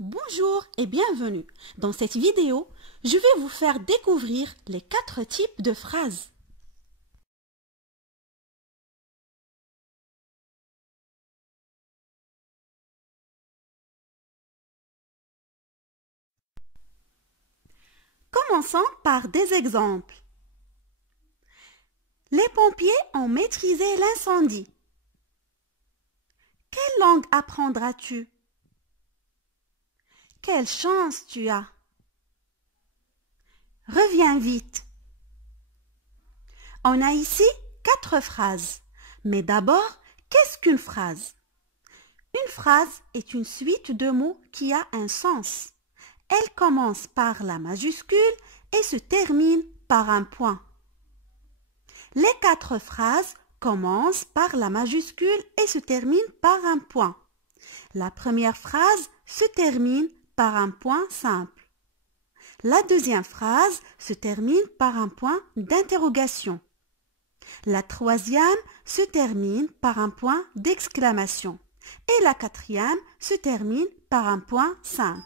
Bonjour et bienvenue. Dans cette vidéo, je vais vous faire découvrir les 4 types de phrases. Commençons par des exemples. Les pompiers ont maîtrisé l'incendie. Quelle langue apprendras-tu? Quelle chance tu as! Reviens vite. On a ici 4 phrases. Mais d'abord, qu'est-ce qu'une phrase? Une phrase est une suite de mots qui a un sens. Elle commence par la majuscule et se termine par un point. Les 4 phrases commencent par la majuscule et se terminent par un point. La première phrase se termine par un point simple. La deuxième phrase se termine par un point d'interrogation. La troisième se termine par un point d'exclamation. Et la quatrième se termine par un point simple.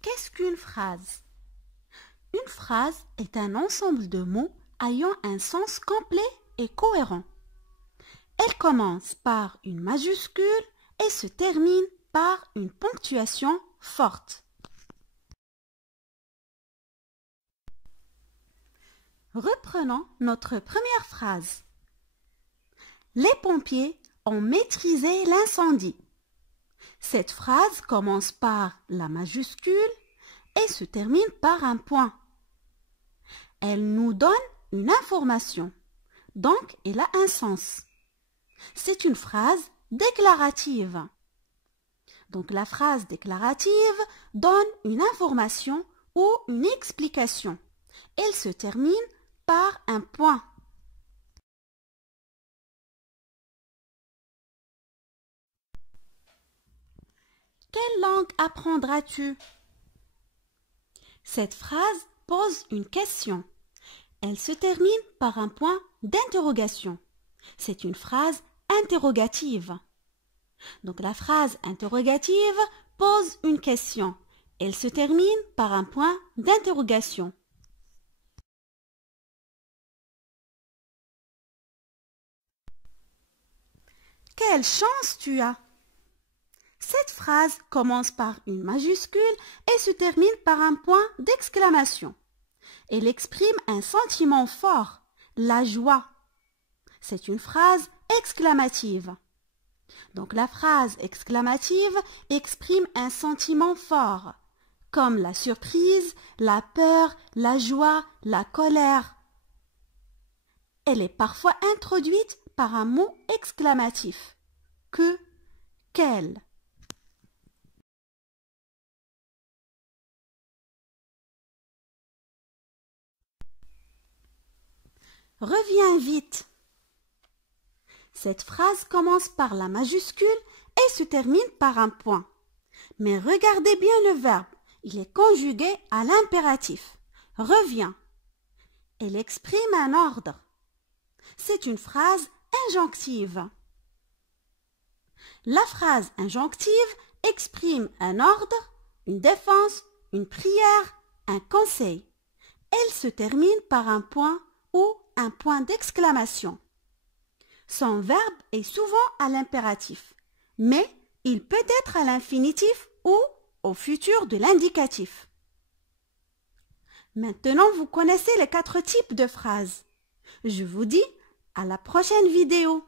Qu'est-ce qu'une phrase? Une phrase est un ensemble de mots ayant un sens complet et cohérent. Elle commence par une majuscule et se termine par une ponctuation forte. Reprenons notre première phrase. Les pompiers ont maîtrisé l'incendie. Cette phrase commence par la majuscule et se termine par un point. Elle nous donne une information, donc elle a un sens. C'est une phrase déclarative. Donc la phrase déclarative donne une information ou une explication. Elle se termine par un point. Quelle langue apprendras-tu? Cette phrase pose une question. Elle se termine par un point d'interrogation. C'est une phrase interrogative. Donc la phrase interrogative pose une question. Elle se termine par un point d'interrogation. Quelle chance tu as! Cette phrase commence par une majuscule et se termine par un point d'exclamation. Elle exprime un sentiment fort, la joie. C'est une phrase exclamative. Donc la phrase exclamative exprime un sentiment fort, comme la surprise, la peur, la joie, la colère. Elle est parfois introduite par un mot exclamatif. Que, quel. Reviens vite. Cette phrase commence par la majuscule et se termine par un point. Mais regardez bien le verbe. Il est conjugué à l'impératif. Reviens. Elle exprime un ordre. C'est une phrase injonctive. La phrase injonctive exprime un ordre, une défense, une prière, un conseil. Elle se termine par un point ou un point d'exclamation. Son verbe est souvent à l'impératif, mais il peut être à l'infinitif ou au futur de l'indicatif. Maintenant, vous connaissez les 4 types de phrases. Je vous dis à la prochaine vidéo.